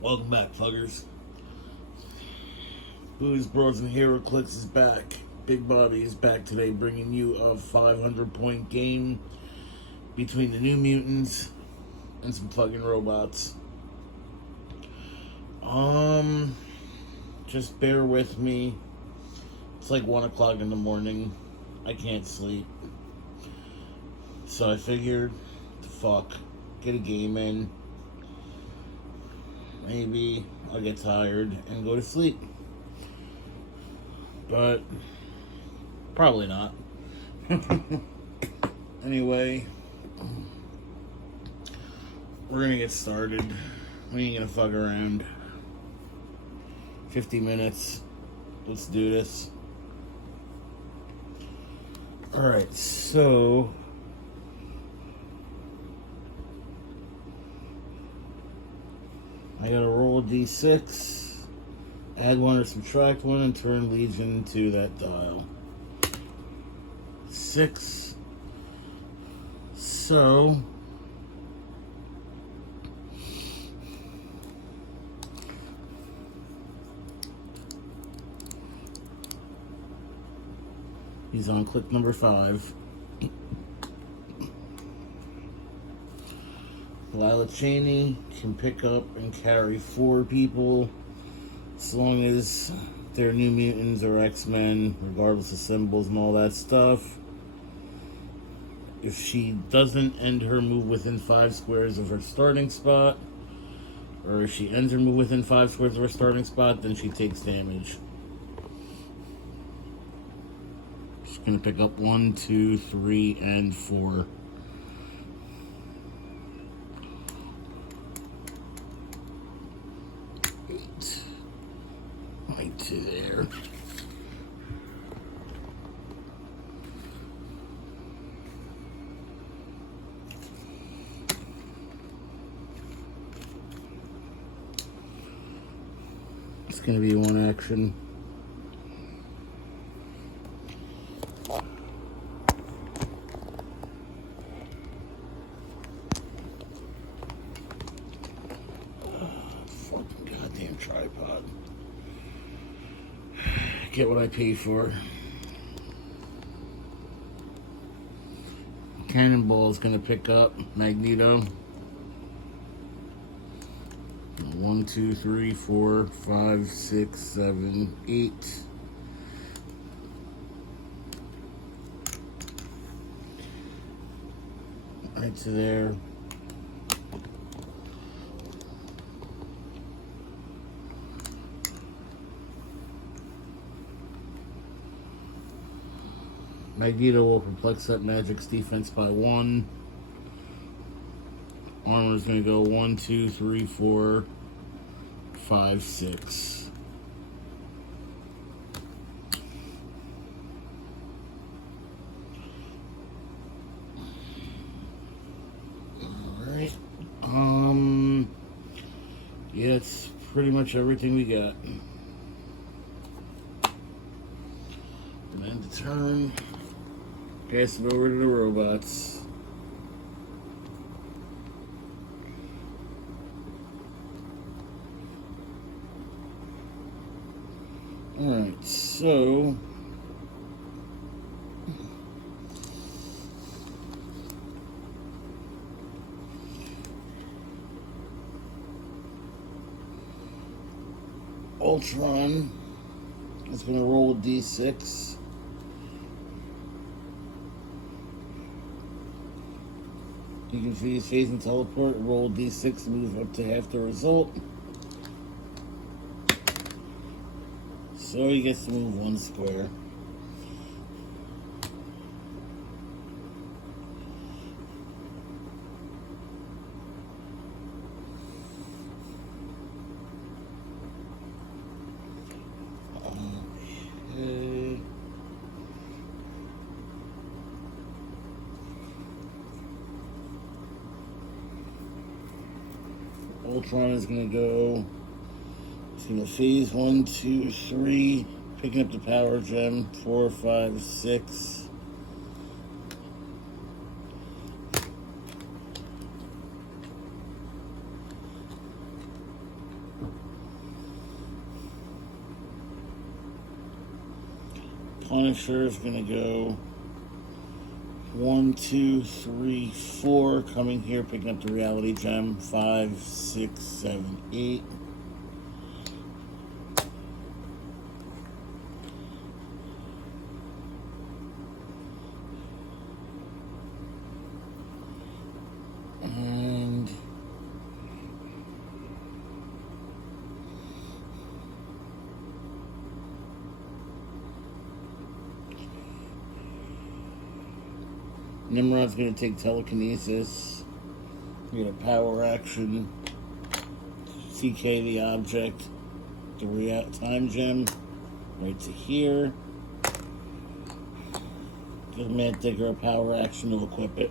Welcome back, fuckers. Booze Bros and Heroclix is back. Big Bobby is back today, bringing you a 500-point game between the New Mutants and some fucking robots. Just bear with me. It's like 1 o'clock in the morning. I can't sleep. So I figured, fuck, get a game in. Maybe I'll get tired and go to sleep. But probably not. Anyway, we're gonna get started. We ain't gonna fuck around. 50 minutes. Let's do this. Alright, so I gotta roll a d6, add 1 or subtract 1, and turn Legion to that dial. 6. So he's on click number 5. Lila Cheney can pick up and carry 4 people as long as they're New Mutants or X-Men, regardless of symbols and all that stuff. If she doesn't end her move within 5 squares of her starting spot, or if she ends her move within 5 squares of her starting spot, then she takes damage. She's going to pick up 1, 2, 3, and 4. Right to there. It's going to be 1 action. Fucking goddamn tripod. Get what I pay for. Cannonball is going to pick up Magneto. 1, 2, 3, 4, 5, 6, 7, 8. Right to there. Magneto will perplex up Magik's defense by 1. Armor is going to go 1, 2, 3, 4, 5, 6. Alright. Yeah, it's pretty much everything we got. And then the turn. Pass it over to the robots. Alright, so Ultron is going to roll a d6. You can freeze, phase, and teleport. Roll a d6, move up to half the result. So he gets to move 1 square. Okay. Ultron is going to go. He's going to phase 1, 2, 3, picking up the power gem, 4, 5, 6. Punisher is going to go 1, 2, 3, 4. Coming here, picking up the reality gem. 5, 6, 7, 8. And Nimrod's going to take telekinesis, get a power action, CK the object, the time gem, right to here. Give Magneto a power action to equip it.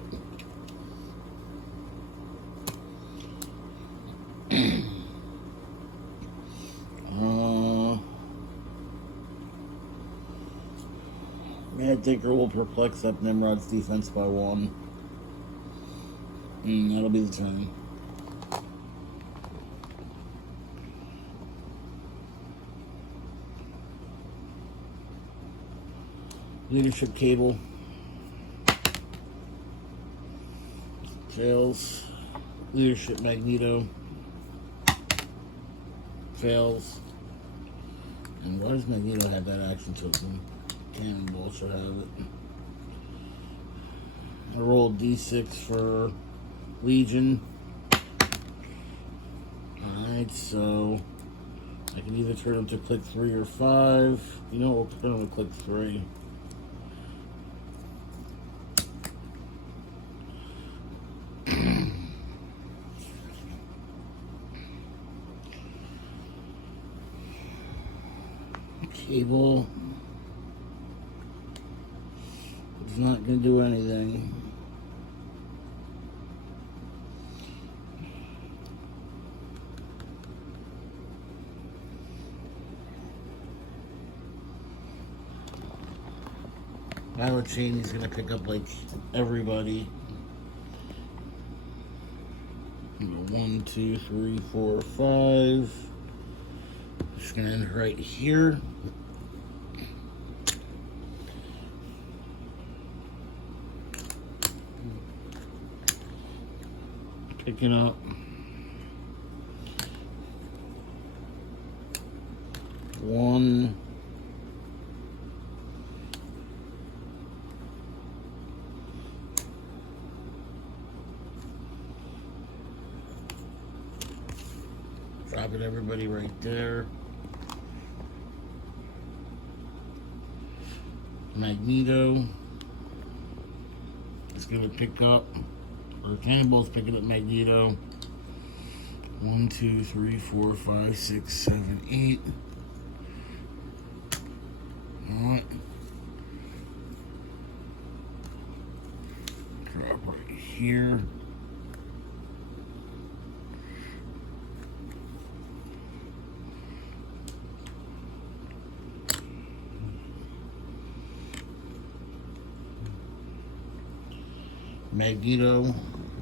Magneto will perplex up Nimrod's defense by 1. That'll be the turn. Leadership Cable. Fails. Leadership Magneto. Fails. And why does Magneto have that action token? Cannonball should have it. I rolled D6 for Legion. Alright, so I can either turn them to click 3 or 5. You know, we'll turn them to click 3. Cable. It's not going to do anything. Now Cheney's going to pick up like everybody. 1, 2, 3, 4, 5. Just going to end right here. Picking up 1, 'Dropping everybody right there. Magneto is going to pick up, or Cannonball's picking up Magneto. 1, 2, 3, 4, 5, 6, 7, 8. Alright. Drop right here. Magneto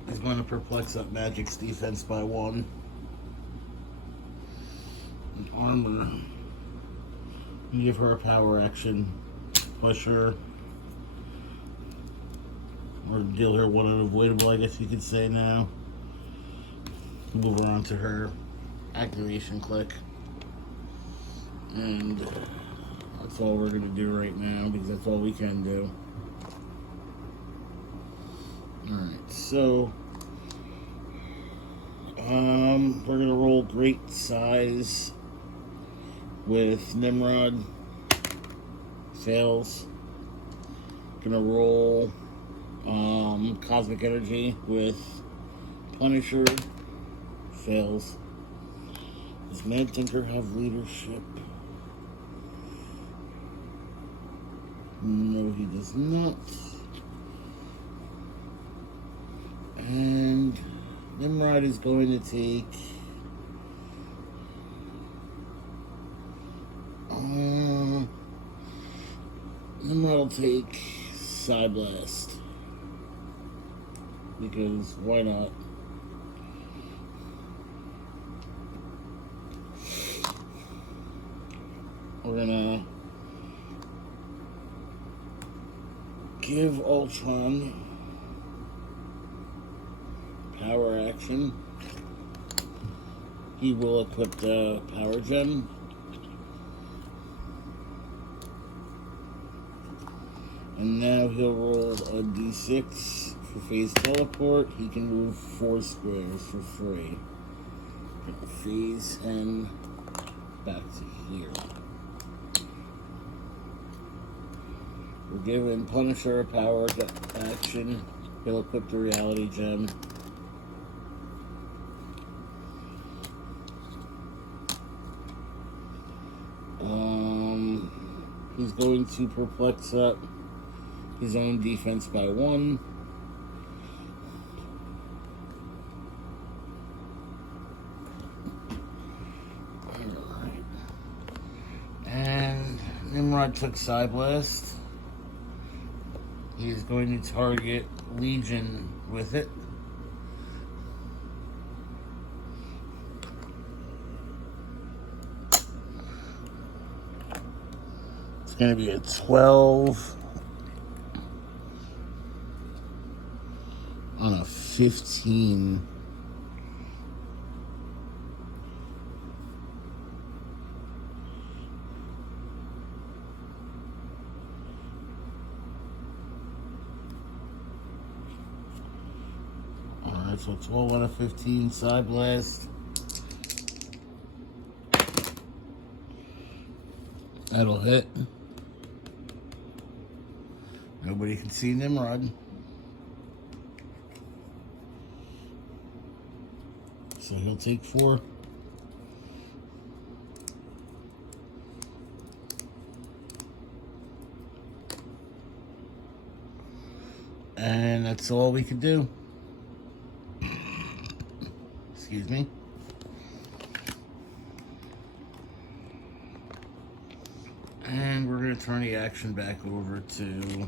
is going to perplex up Magik's defense by 1. And Armor, give her a power action, push her, or deal her one unavoidable, I guess you could say now. Move her onto her activation click. And that's all we're going to do right now, because that's all we can do. Alright, so we're gonna roll great size with Nimrod. Fails. Gonna roll cosmic energy with Punisher. Fails. Does Mad Tinker have leadership? No, he does not. And Nimrod is going to take Nimrod will take Side Blast, because why not? We're gonna give Ultron power action. He will equip the power gem. And now he'll roll a d6 for phase teleport. He can move 4 squares for free. Phase and back to here. We're giving Punisher a power action. He'll equip the reality gem. He's going to perplex up his own defense by 1. Alright. And Nimrod took Side Blast. He is going to target Legion with it. It's going to be a 12 on a 15. Alright, so 12 out of 15 Side Blast. That'll hit. Nobody can see Nimrod. So he'll take 4. And that's all we could do. Excuse me. And we're going to turn the action back over to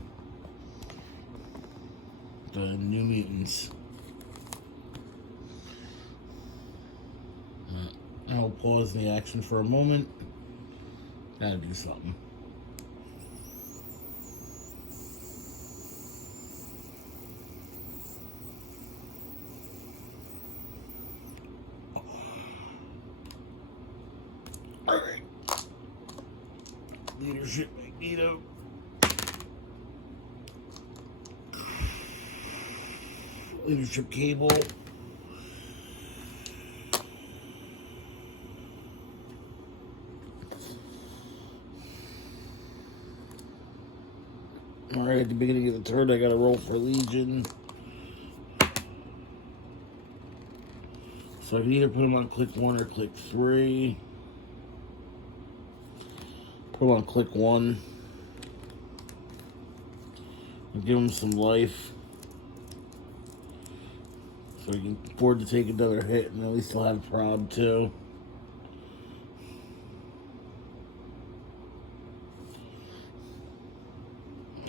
the New Mutants. I'll pause the action for a moment. Gotta do something. Alright. Leadership Magneto. Leadership Cable. Alright, at the beginning of the turn, I gotta roll for Legion. So I can either put him on click 1 or click 3. Put him on click 1. And give him some life. So he can afford to take another hit, and at least he'll have prob too.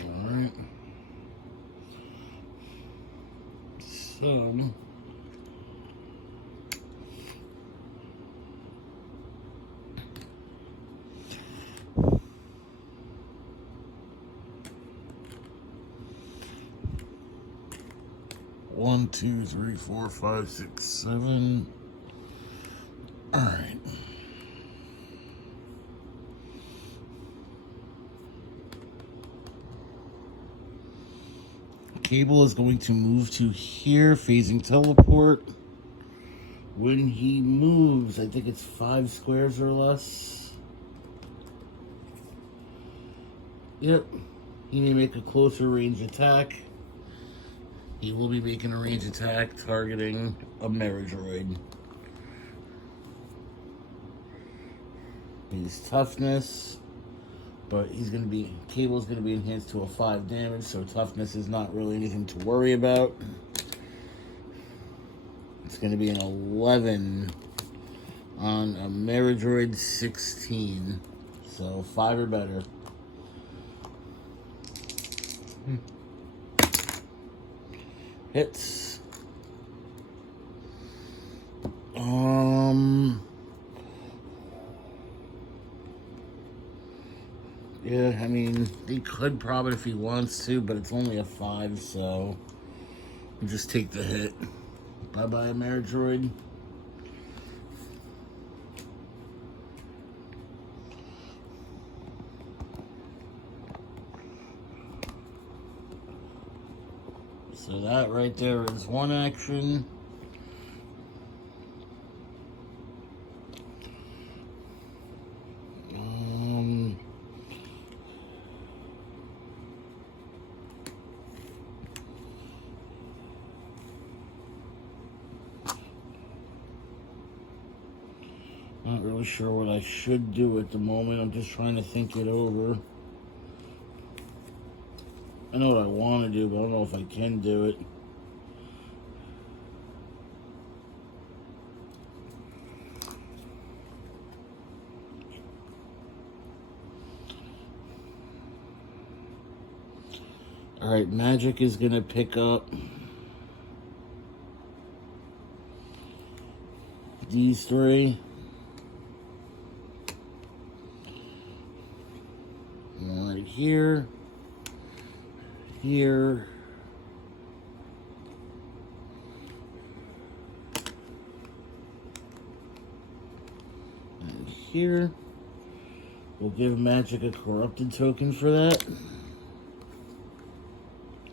Alright. So 1, 2, 3, 4, 5, 6, 7. All right. Cable is going to move to here, phasing teleport. When he moves, I think it's 5 squares or less. Yep. He may make a closer range attack. He will be making a range attack targeting a Ameridroid. His toughness, but Cable's gonna be enhanced to a 5 damage, so toughness is not really anything to worry about. It's gonna be an 11 on a Ameridroid 16, so 5 or better. Hits. Yeah, I mean, he could prob it if he wants to, but it's only a 5, so we'll just take the hit. Bye-bye, Ameridroid. So that right there is one action. Not really sure what I should do at the moment. I'm just trying to think it over. I know what I want to do, but I don't know if I can do it. Alright, Magik is going to pick up these 3. Right here, here, and here. We'll give Magik a corrupted token for that.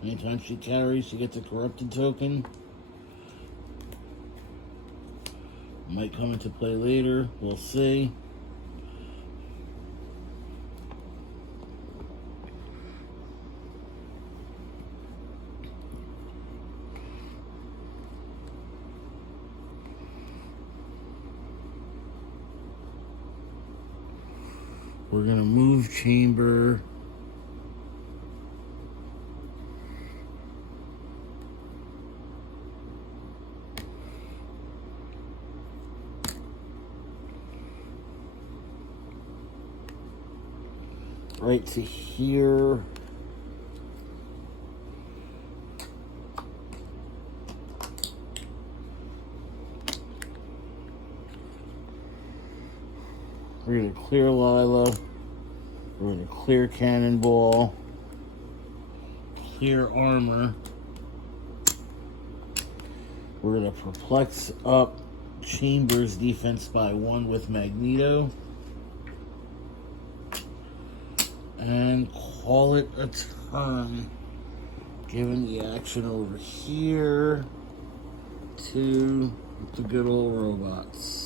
Anytime she carries, she gets a corrupted token. Might come into play later, we'll see. We're going to move chamber. Right to here. We're going to clear Lila. We're going to clear Cannonball. Clear Armor. We're going to perplex up Chamber's defense by 1 with Magneto. And call it a turn. Giving the action over here to the good old robots.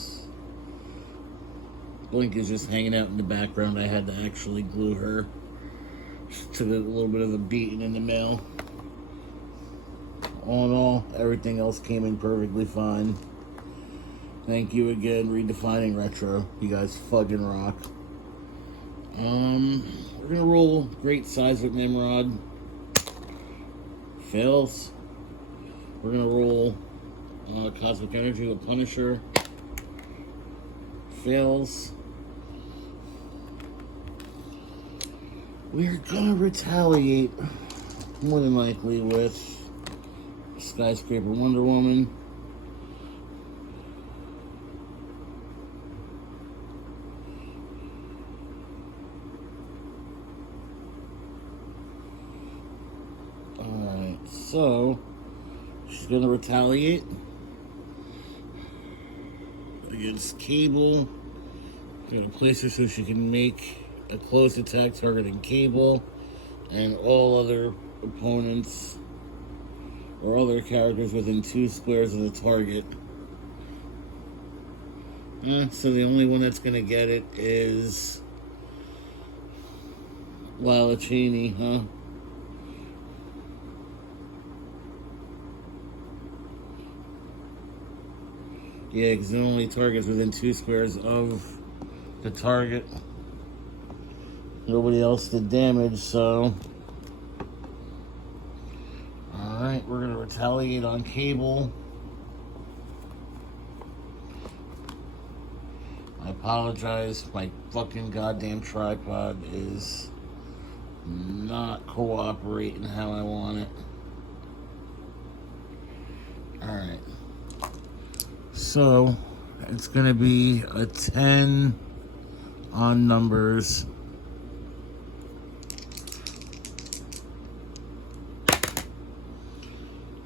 Blink is just hanging out in the background. I had to actually glue her. She took a little bit of a beating in the mail. All in all, everything else came in perfectly fine. Thank you again, Redefining Retro. You guys fucking rock. We're gonna roll great size with Nimrod. Fails. We're gonna roll Cosmic Energy with Punisher. Fails. We're gonna retaliate, more than likely, with Skyscraper Wonder Woman. Alright, so she's gonna retaliate against Cable. We're gonna place her so she can make a close attack targeting Cable and all other opponents or other characters within 2 squares of the target. So the only one that's gonna get it is Lila Cheney, huh? Yeah, because it only targets within 2 squares of the target. Nobody else did damage, so... Alright, we're going to retaliate on Cable. I apologize, my fucking goddamn tripod is not cooperating how I want it. Alright. So, it's going to be a 10 on numbers.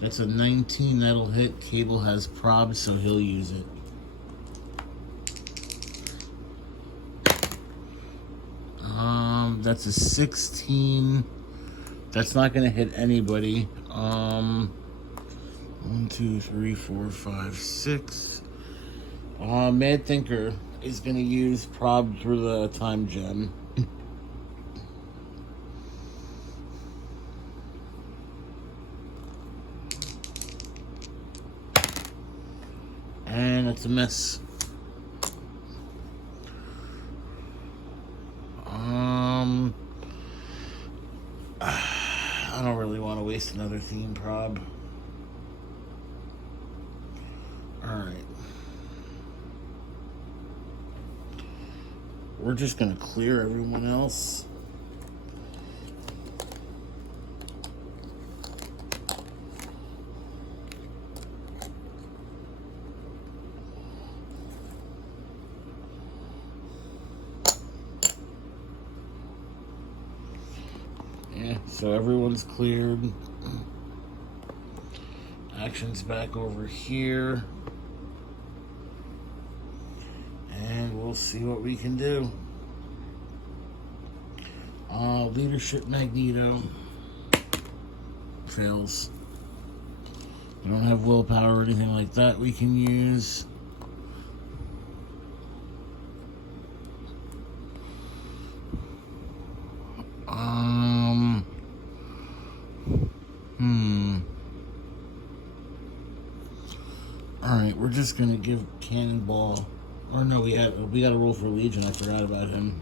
That's a 19 that'll hit. Cable has prob, so he'll use it. That's a 16. That's not going to hit anybody. 1, 2, 3, 4, 5, 6. Mad Thinker is going to use prob through the time gem. And it's a miss. I don't really want to waste another theme prob. Alright. We're just going to clear everyone else. Yeah, so everyone's cleared. Action's back over here. And we'll see what we can do. Leadership Magneto fails. We don't have willpower or anything like that we can use. Alright, we're just gonna give Cannonball. Or no, we gotta roll for Legion. I forgot about him.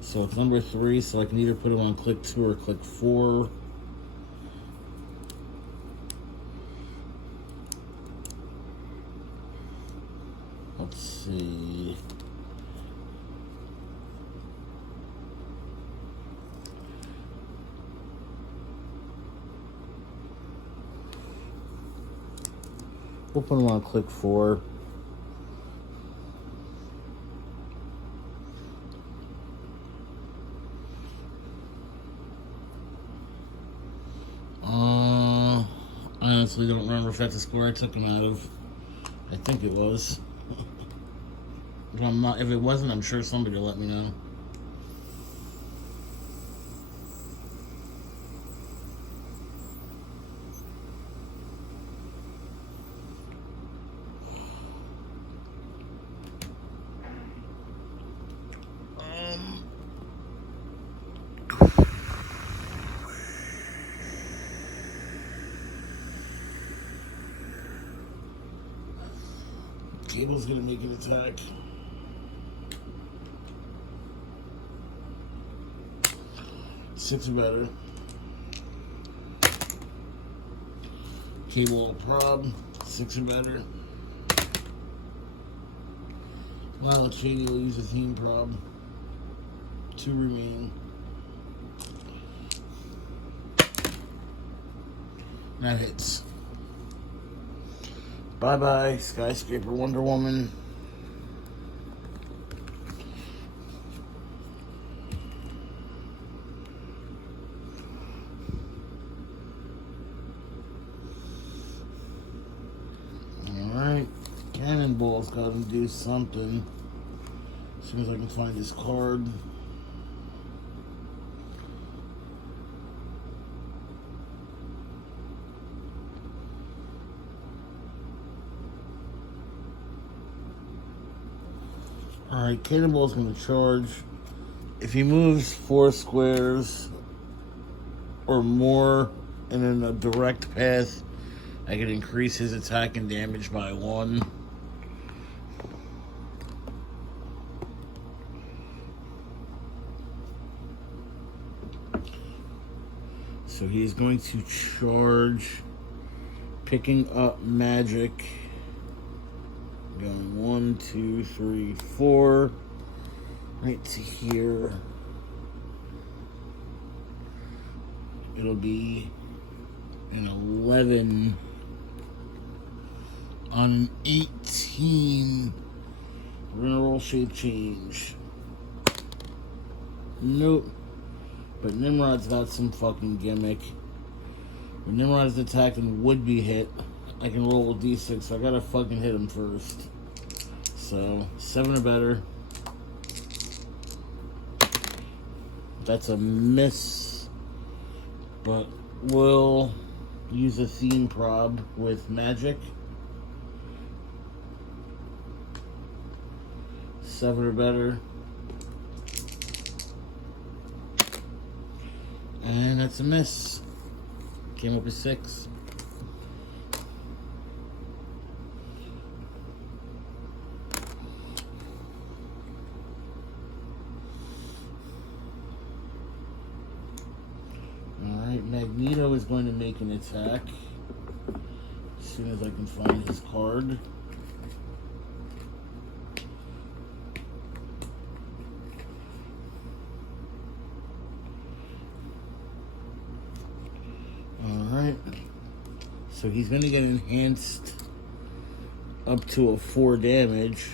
So it's number 3, so I can either put him on click 2 or click 4. Let's see. We'll put him on click 4. I honestly don't remember if that's the score I took him out of. I think it was. If it wasn't, I'm sure somebody will let me know. Cable's gonna make an attack. Six or better. Cable prob. 6 or better. Lila Cheney will use a team prob. 2 remain. That hits. Bye-bye, Skyscraper Wonder Woman. Alright, Cannonball's got to do something. As soon as I can find his card. Alright, Cannonball's going to charge. If he moves 4 squares or more and in a direct path, I can increase his attack and damage by 1. So he's going to charge, picking up Magik. Going 1, 2, 3, 4, right to here. It'll be an 11 on an 18. We're gonna roll shape change. Nope. But Nimrod's got some fucking gimmick. When Nimrod is attacked and would be hit, I can roll a d6, so I gotta fucking hit him first. So, 7 or better. That's a miss. But we'll use a theme prob with Magik. 7 or better. And that's a miss. Came up with 6. Alright, Magneto is going to make an attack as soon as I can find his card. Alright, so he's going to get enhanced up to a 4 damage.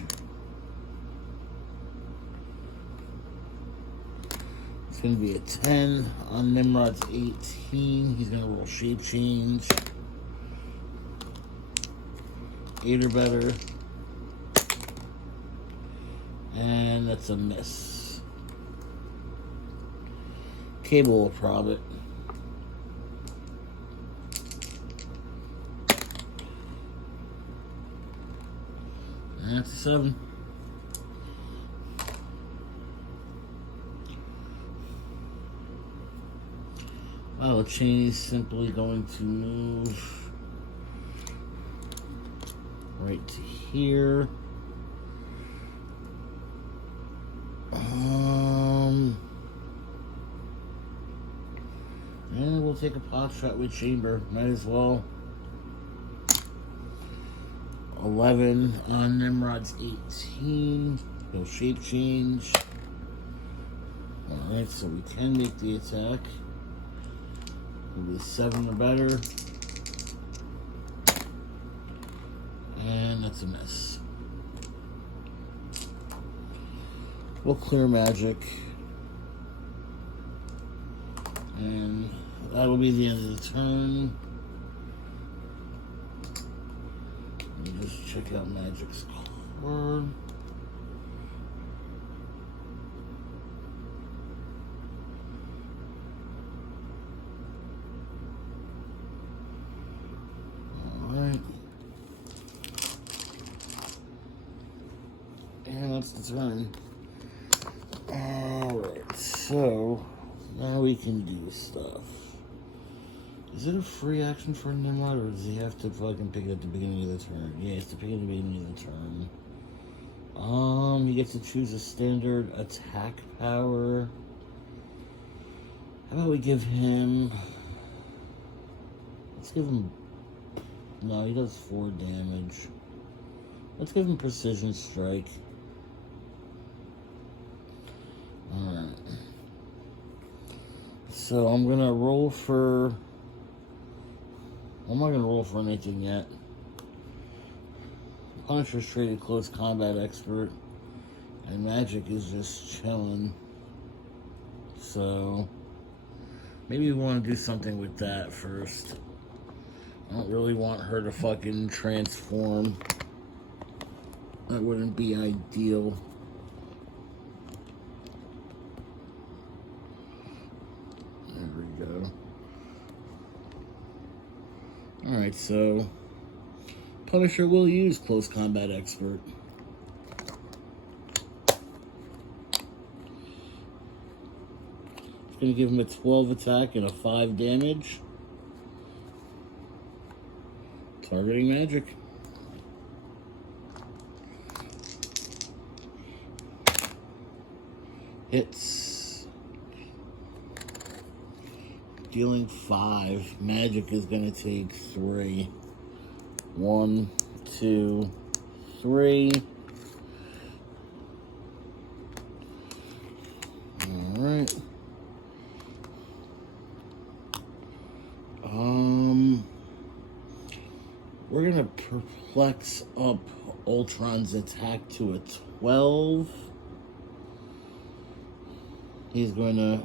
It's going to be a 10 on Nimrod's 18. He's going to roll shape change. 8 or better. And that's a miss. Cable will prob it. That's a 7. Well, Cheney's simply going to move right to here. And we'll take a pot shot with Chamber. Might as well. 11 on Nimrod's 18. He'll shape change. Alright, so we can make the attack. It'll be 7 or better. And that's a miss. We'll clear Magik. And that'll be the end of the turn. Let me just check out Magik's card. Alright. And that's the turn. Alright, so now we can do stuff. Is it a free action for Nimrod, or does he have to fucking pick it at the beginning of the turn? Yeah, it's to pick it at the beginning of the turn. He gets to choose a standard attack power. How about we give him... Let's give him... No, he does 4 damage. Let's give him Precision Strike. Alright. So I'm gonna roll for... I'm not gonna roll for anything yet. Punisher's traded Close Combat Expert, and Magik is just chilling. So maybe we want to do something with that first. I don't really want her to fucking transform. That wouldn't be ideal. There we go. Alright, so Punisher will use Close Combat Expert. It's going to give him a 12 attack and a 5 damage. Targeting Magik. Hits. Dealing 5. Magik is going to take 3. 1, 2, 3. Alright. We're going to perplex up Ultron's attack to a 12. He's going to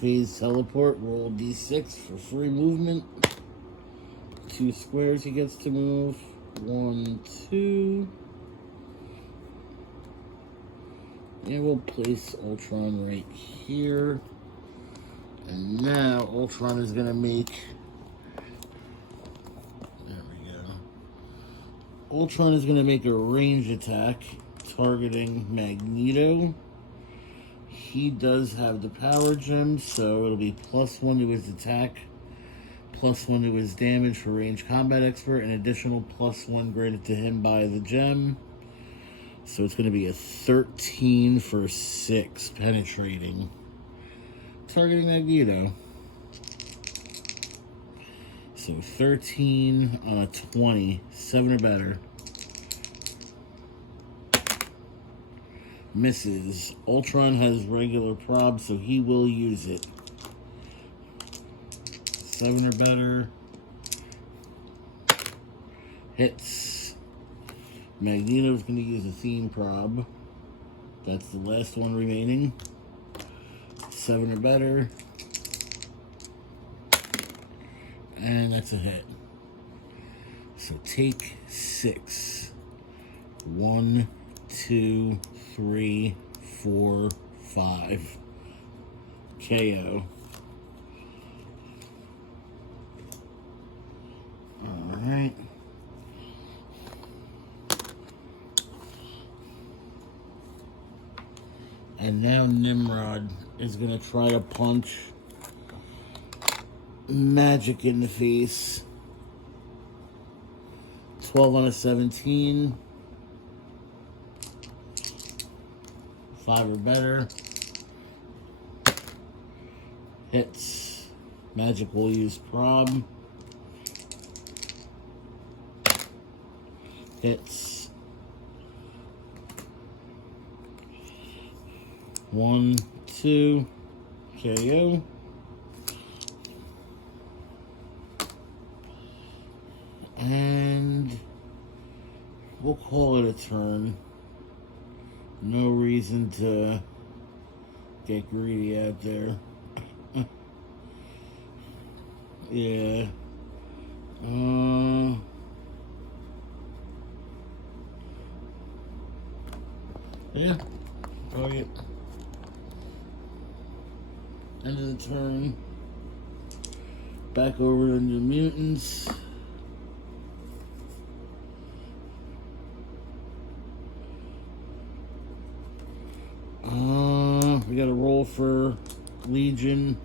phase teleport, roll d6 for free movement. 2 squares he gets to move. 1, 2. And we'll place Ultron right here. And now Ultron is going to make... There we go. Ultron is going to make a range attack targeting Magneto. He does have the power gem, so it'll be +1 to his attack, +1 to his damage for range combat expert, and additional +1 granted to him by the gem. So it's going to be a 13 for 6 penetrating, targeting Magneto. So 13 on a 20, 7 or better. Misses. Ultron has regular prob, so he will use it. 7 or better. Hits. Magneto's going to use a theme prob. That's the last one remaining. 7 or better. And that's a hit. So take 6. 1, 2, 3, 4, 5. KO. Alright. And now Nimrod is going to try to punch Magik in the face. 12 on a 17. 5 or better. Hits. Magik will use prob. Hits. 1, 2. KO. And we'll call it a turn. No reason to get greedy out there. Yeah. Yeah. Target. End of the turn. Back over to New Mutants. We got to roll for Legion.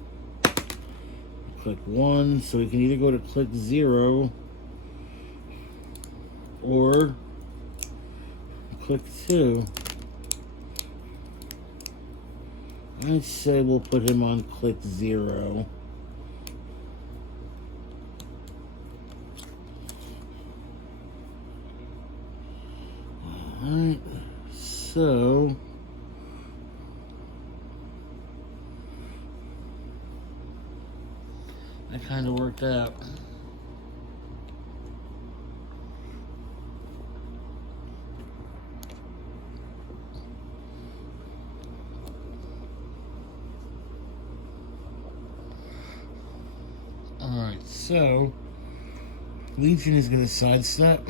Click 1, so we can either go to click 0 or click 2. I'd say we'll put him on click 0. Alright, so that kind of worked out. Alright, so Legion is going to sidestep.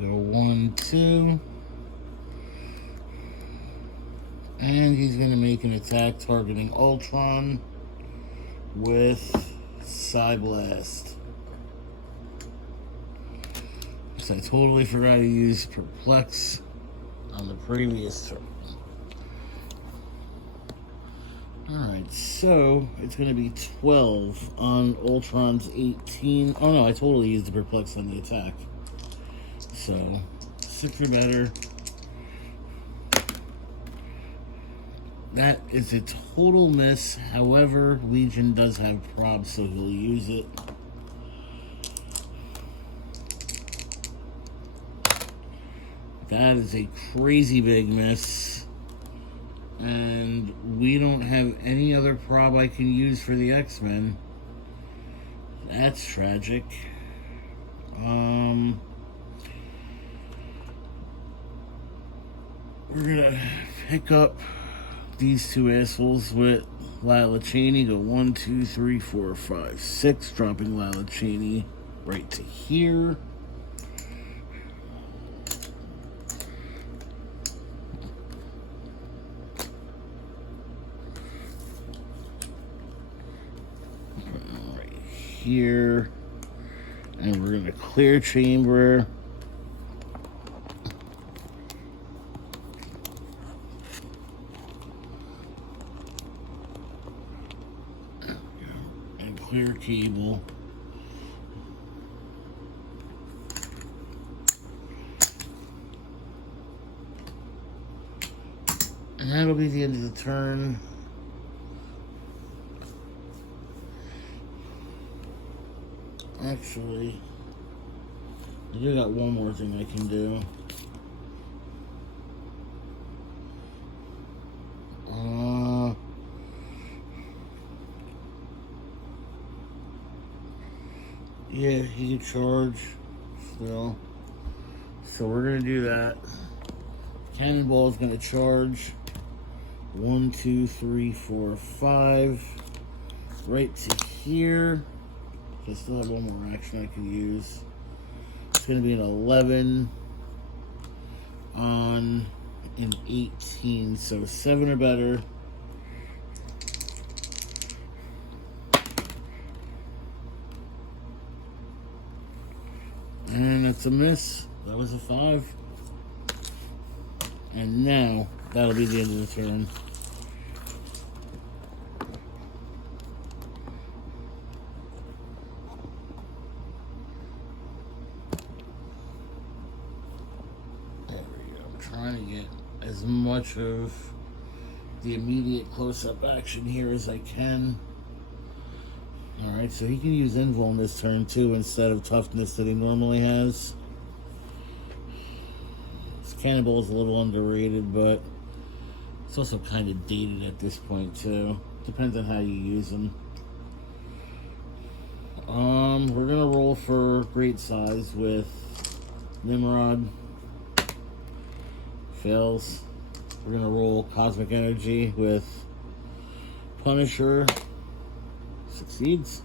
Go 1, 2. And he's going to make an attack targeting Ultron with Psy Blast. So I totally forgot to use Perplex on the previous turn. Alright, so it's going to be 12 on Ultron's 18. Oh no, I totally used the Perplex on the attack. So, 6 or better. That is a total miss. However, Legion does have prob, so he'll use it. That is a crazy big miss. And we don't have any other prob I can use for the X-Men. That's tragic. We're gonna pick up these two assholes with Lila Cheney. Go 1, 2, 3, 4, 5, 6. Dropping Lila Cheney right to here. Right here. And we're going to clear chamber. Clear cable. And that'll be the end of the turn. Actually, I do got one more thing I can do. Yeah, he can charge still. So we're going to do that. Cannonball is going to charge. 1, 2, 3, 4, 5. Right to here. I still have one more action I can use. It's going to be an 11 on an 18. So 7 or better. And that's a miss. That was a 5. And now, that'll be the end of the turn. There we go. I'm trying to get as much of the immediate close-up action here as I can. Alright, so he can use Invul this turn too instead of toughness that he normally has. This Cannonball is a little underrated, but it's also kind of dated at this point too. Depends on how you use him. We're gonna roll for great size with Nimrod. Fails. We're gonna roll Cosmic Energy with Punisher. Succeeds.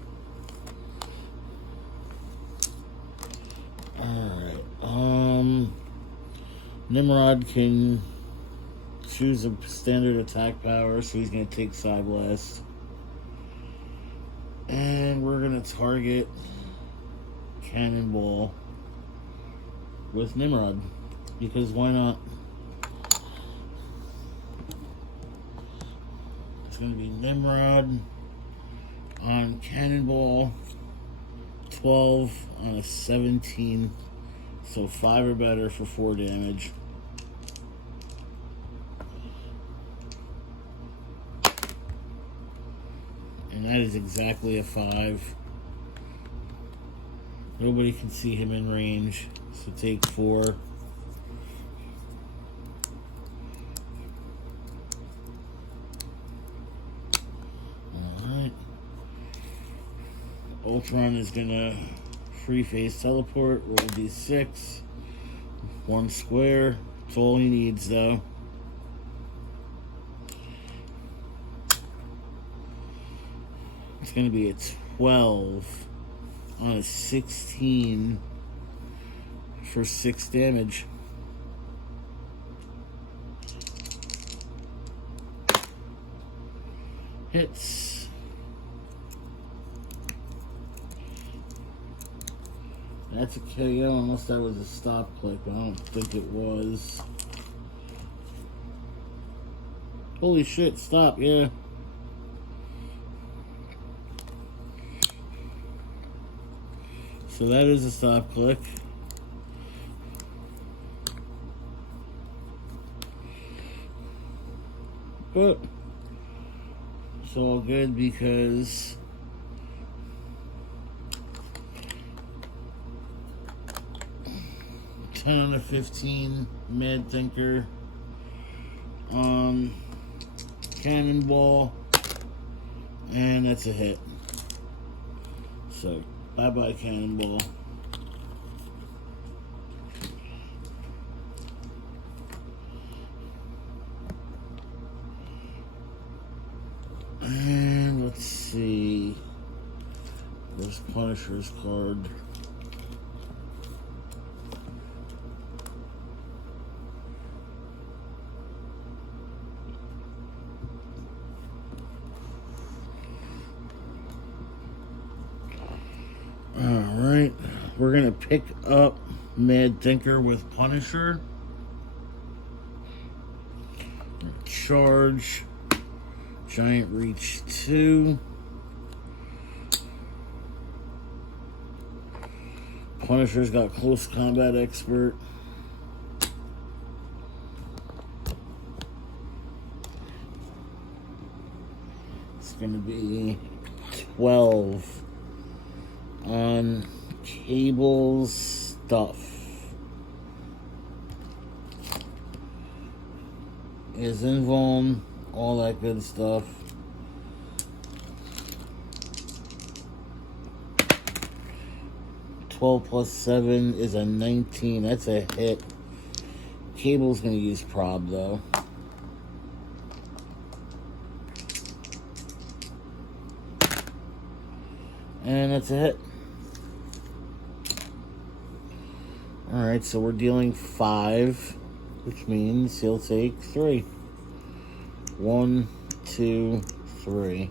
Alright. Nimrod can choose a standard attack power, so he's going to take Side Blast. And we're going to target Cannonball with Nimrod. Because why not? It's going to be Nimrod on Cannonball, 12 on a 17, so 5 or better for 4 damage. And that is exactly a 5. Nobody can see him in range, so take 4. Ultron is gonna free phase teleport, roll d6, 1 square. That's all he needs though. It's gonna be a 12 on a 16 for 6 damage. Hits. That's a KO unless that was a stop click, but I don't think it was. Holy shit, stop, yeah. So that is a stop click. But it's all good because on a 15 Mad Thinker on Cannonball, and that's a hit. So bye bye Cannonball. There's Punisher's card. Alright, we're going to pick up Mad Thinker with Punisher. Charge. Giant Reach 2. Punisher's got Close Combat Expert. It's going to be 12 on Cable's stuff. Is invuln, all that good stuff. +7 is a 19. That's a hit. Cable's gonna use prob though. And that's a hit. Alright, so we're dealing 5, which means he'll take 3. 1, 2, 3.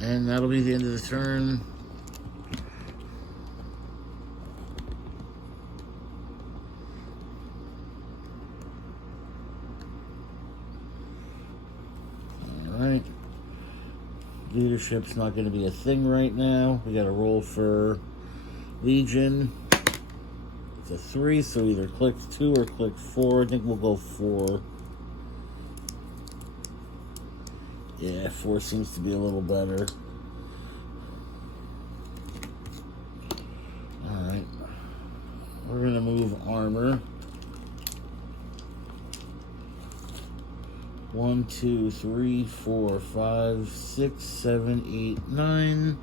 And that'll be the end of the turn. Alright. Leadership's not going to be a thing right now. We got to roll for Legion. It's a 3, so either click 2 or click 4. I think we'll go 4. Yeah, 4 seems to be a little better. Alright. We're going to move armor. 1, 2, 3, 4, 5, 6, 7, 8, 9.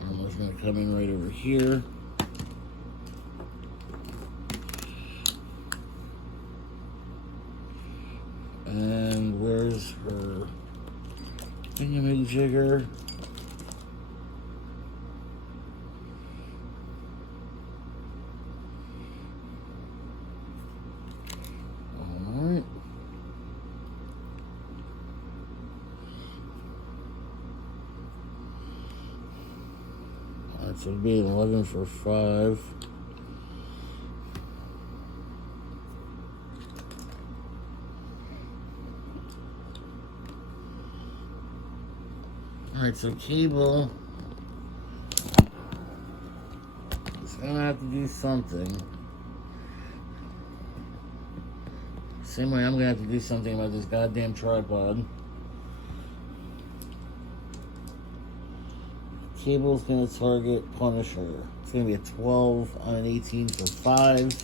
Armor's going to come in right over here. And where's her thingamajigger? Alright. Alright, so it'll be an 11 for 5. Alright, so Cable is gonna have to do something. Same way I'm gonna have to do something about this goddamn tripod. Cable's gonna target Punisher. It's gonna be a 12 on an 18 for 5.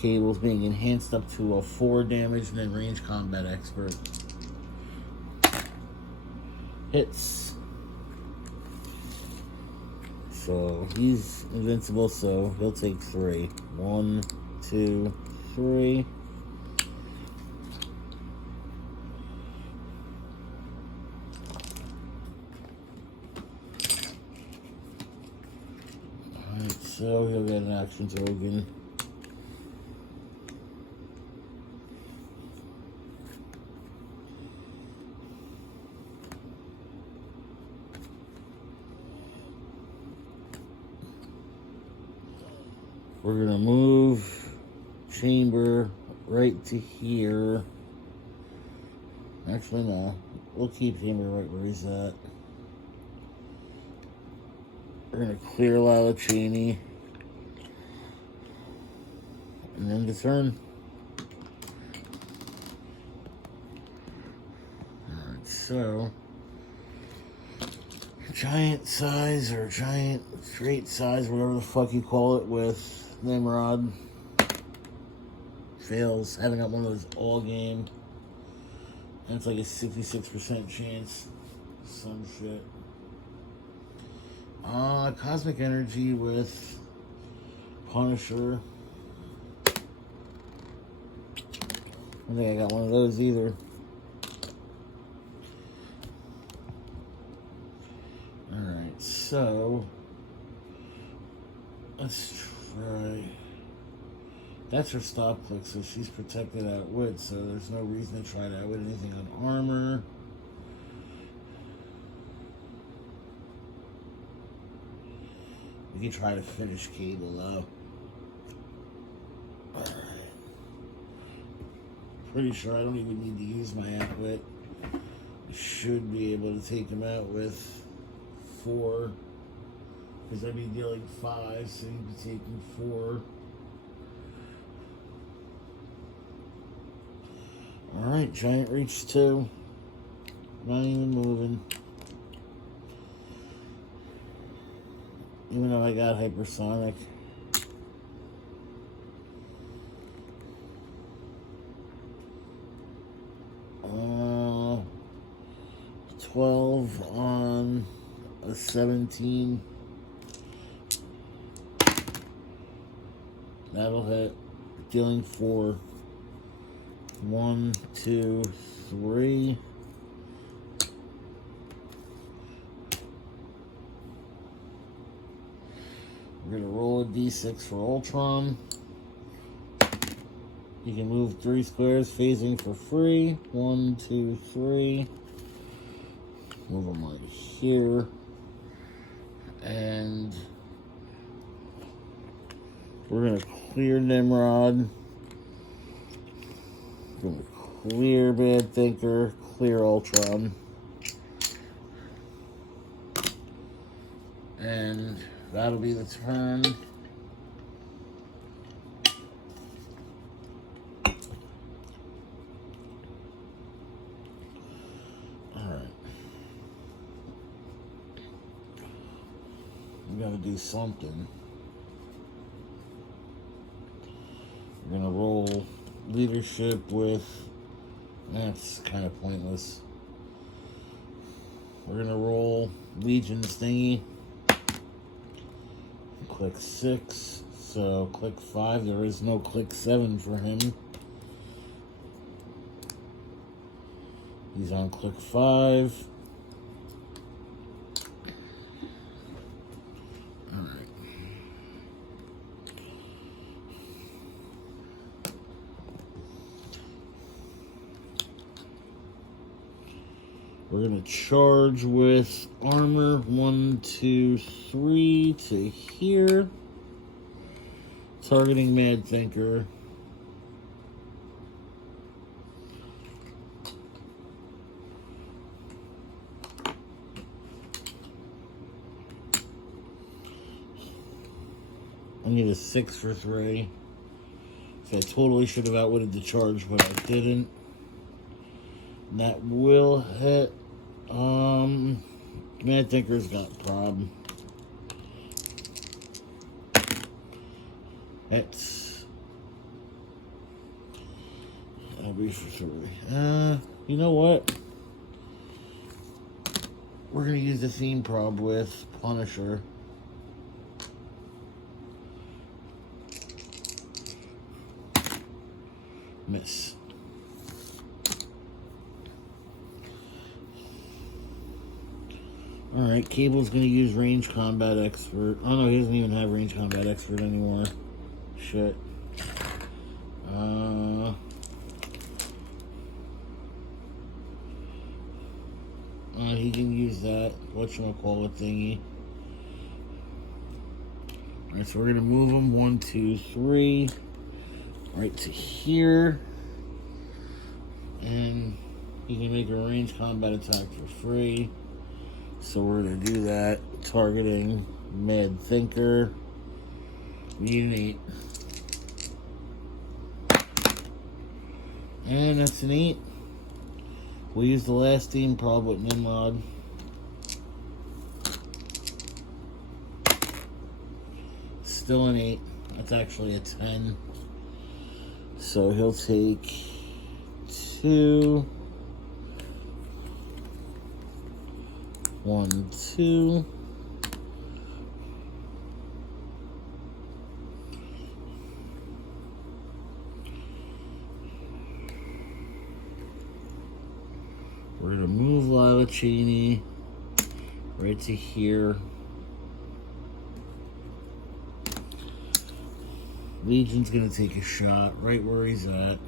Cable's being enhanced up to a 4 damage and then range combat expert. Hits. So he's invincible, so he'll take 3. 1, 2, 3. Alright, so he'll get an action token. We're going to move Chamber right to here. Actually, no. We'll keep Chamber right where he's at. We're going to clear Lila, Cheney. And then the turn. Alright, so giant size or giant straight size, whatever the fuck you call it, with Nimrod fails, having up one of those all game, and it's like a 66% chance. Some shit. Cosmic Energy with Punisher. I don't think I got one of those either. So, let's try. That's her stop click, so she's protected outwit, so there's no reason to try to outwit anything on armor. We can try to finish Cable, though. Alright. Pretty sure I don't even need to use my outwit. I should be able to take him out with 4. Because I'd be dealing 5, so you'd be taking 4. Alright, Giant reach 2. Not even moving. Even though I got hypersonic. 12 on a 17. That'll hit. Dealing 4. 1, 2, 3. We're going to roll a d6 for Ultron. You can move 3 squares, phasing for free. 1, 2, 3. Move them right here. And we're going to clear Nimrod. We're going to clear Bad Thinker, clear Ultron. And that'll be the turn. Alright. We gotta do something. We're gonna roll leadership with... That's kind of pointless. We're gonna roll Legion's thingy. Click 6, so click 5. There is no click 7 for him. He's on click 5. Alright. We're going to charge with armor 1, 2, 3 to here. Targeting Mad Thinker. I need a 6 for 3. So I totally should have outwitted the charge, but I didn't. And that will hit. Mad Thinker's got prob. That'll be for 3. You know what? We're gonna use the theme prob with Punisher. Miss. Alright, Cable's gonna use Range Combat Expert. Oh no, he doesn't even have Range Combat Expert anymore. Shit. He can use that whatchamacallit thingy. Alright, so we're gonna move him 1, 2, 3. Right to here. And he can make a range combat attack for free. So we're going to do that, targeting Mad Thinker. We need an 8. And that's an 8. We'll use the last theme prob with Nimrod. Still an 8. That's actually a 10. So he'll take 2. 1, 2. We're going to move Lila Cheney right to here. Legion's gonna take a shot right where he's at.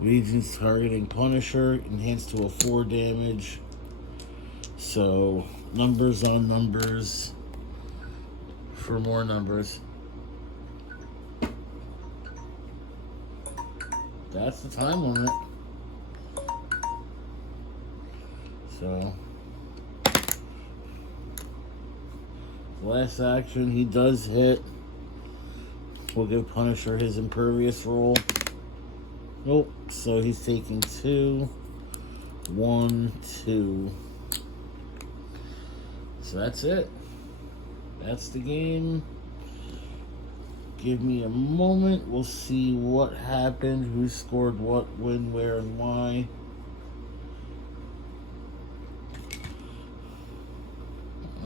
Legion's targeting Punisher, enhanced to a 4 damage. So, numbers on numbers for more numbers. That's the time limit. So, last action, he does hit. We'll give Punisher his impervious roll. Nope, so he's taking 2, 1, 2. So that's it. That's the game. Give me a moment. We'll see what happened, who scored what, when, where, and why.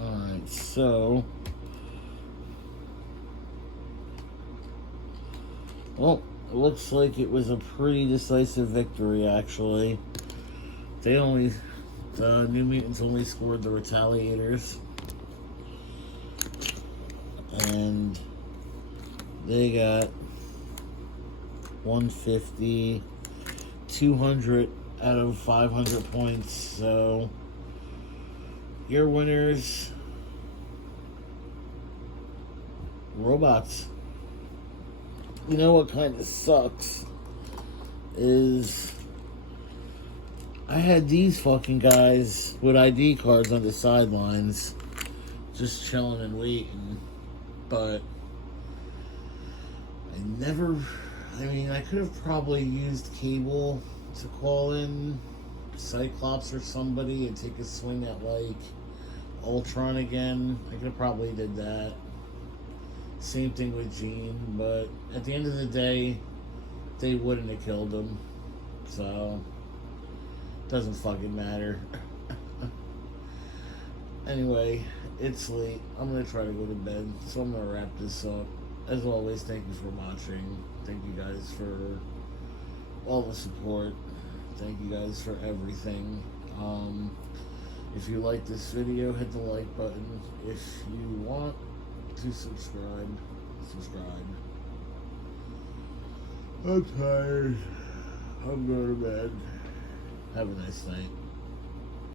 Alright, so... well, it looks like it was a pretty decisive victory, actually. The New Mutants only scored the Retaliators. And they got 150, 200 out of 500 points. So, your winners, robots. You know what kind of sucks is I had these fucking guys with ID cards on the sidelines just chilling and waiting, but I could have probably used Cable to call in Cyclops or somebody and take a swing at like Ultron again. I could have probably did that. Same thing with Jean, but at the end of the day, they wouldn't have killed him. So, doesn't fucking matter. Anyway, it's late. I'm going to try to go to bed, so I'm going to wrap this up. As always, thank you for watching. Thank you guys for all the support. Thank you guys for everything. If you like this video, hit the like button. If you want to subscribe. I'm tired. I'm going to bed. Have a nice night.